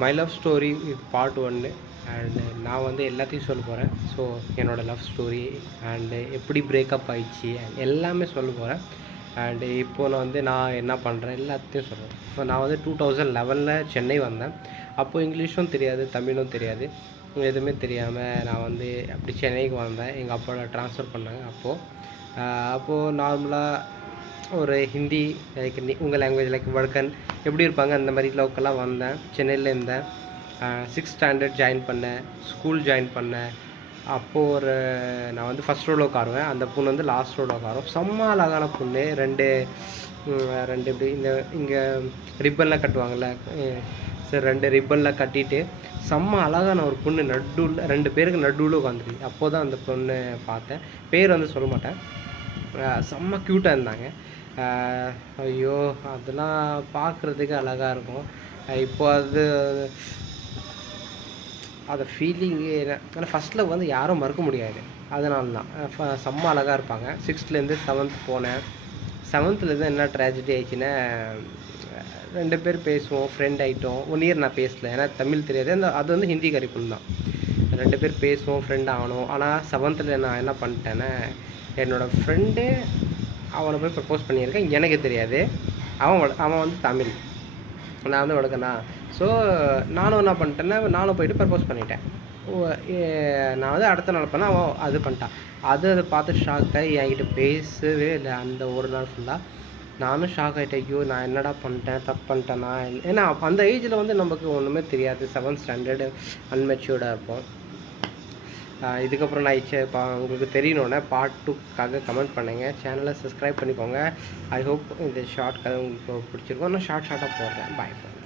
My love story part 1. And நான் வந்து எல்லாத்தையும் சொல்ல போகிறேன். ஸோ என்னோடய லவ் ஸ்டோரி அண்டு எப்படி பிரேக்கப் ஆகிடுச்சி எல்லாமே சொல்ல போகிறேன். அண்டு இப்போது நான் என்ன பண்ணுறேன் எல்லாத்தையும் சொல்கிறேன். இப்போ நான் வந்து 2011 சென்னை வந்தேன். அப்போது இங்கிலீஷும் தெரியாது, தமிழும் தெரியாது, எதுவுமே தெரியாமல் நான் வந்து அப்படி சென்னைக்கு வந்தேன். எங்கள் அப்பாவோட ட்ரான்ஸ்ஃபர் பண்ணாங்க. அப்போது நார்மலாக ஒரு ஹிந்தி லைக் உங்கள் லாங்குவேஜ் லைக் வழக்கன் எப்படி இருப்பாங்க அந்த மாதிரி லோக்கலாக வந்தேன். சென்னையில் இருந்தேன். 6th ஸ்டாண்டர்ட் ஜாயின் பண்ணேன், ஸ்கூல் ஜாயின் பண்ணேன். அப்போது நான் வந்து ஃபஸ்ட் ரோவில் உட்காருவேன், அந்த பொண்ணு வந்து லாஸ்ட் ரோவில் உட்காரும். செம்ம அழகான பொண்ணு. ரெண்டு இப்படி இங்கே ரிப்பனில் கட்டுவாங்கள்ல, சரி 2 ரிப்பனில் கட்டிட்டு செம்ம அழகான ஒரு பொண்ணு நடுவில் 2 பேருக்கு நடுவில் உட்காந்துருக்கு. அப்போது தான் அந்த பொண்ணு பார்த்தேன். பேர் வந்து சொல்ல மாட்டேன். செம்ம க்யூட்டாக இருந்தாங்க. ஐயோ அதெல்லாம் பார்க்குறதுக்கு அழகாக இருக்கும். இப்போ அதை ஃபீலிங்கு ஆனால் ஃபஸ்ட்டில் வந்து யாரும் மறக்க முடியாது. அதனால தான் செம்ம அழகாக இருப்பாங்க. 6th 7th போனேன். 7th என்ன ட்ராஜடி ஆயிடுச்சுன்னா 2 பேர் பேசுவோம், ஃப்ரெண்ட் ஆகிட்டோம். 1 இயர் நான் பேசலை, ஏன்னா தமிழ் தெரியாது. அது வந்து ஹிந்தி கரிக்குள் தான். 2 பேர் பேசுவோம், ஃப்ரெண்ட் ஆகணும். ஆனால் 7th நான் என்ன பண்ணிட்டேன்னா என்னோடய ஃப்ரெண்டு அவனை போய் ப்ரப்போஸ் பண்ணியிருக்கேன். எனக்கு தெரியாது. அவன் வந்து தமிழ், நான் வந்து வழக்கண்ணா. ஸோ நானும் என்ன பண்ணிட்டேன்னா நானும் போய்ட்டு ப்ரப்போஸ் பண்ணிட்டேன். நான் வந்து அடுத்த நாள் பண்ணேன், அவன் அது பண்ணிட்டான். அதை பார்த்து ஷாக் ஆகி என்கிட்ட பேசவே இல்லை அந்த ஒரு நாள் ஃபுல்லாக. நானும் ஷாக் ஆகிட்டேன். ஐயோ நான் என்னடா பண்ணிட்டேன், தப்பு பண்ணிட்டேன்னா. ஏன்னா அந்த ஏஜில் வந்து நமக்கு ஒன்றுமே தெரியாது. 7th ஸ்டாண்டர்டு அன்மெச்சூர்டாக இருப்போம். இதுக்கப்புறம் நான் உங்களுக்கு தெரியணுன்னா பார்ட் 2க்காக கமெண்ட் பண்ணுங்கள். சேனலை சப்ஸ்கிரைப் பண்ணிக்கோங்க. ஐ ஹோப் இந்த ஷார்ட் கதை உங்களுக்கு பிடிச்சிருக்கும். நான் ஷார்ட்டாக போடுறேன். பாய் ஃப்ரெண்ட்.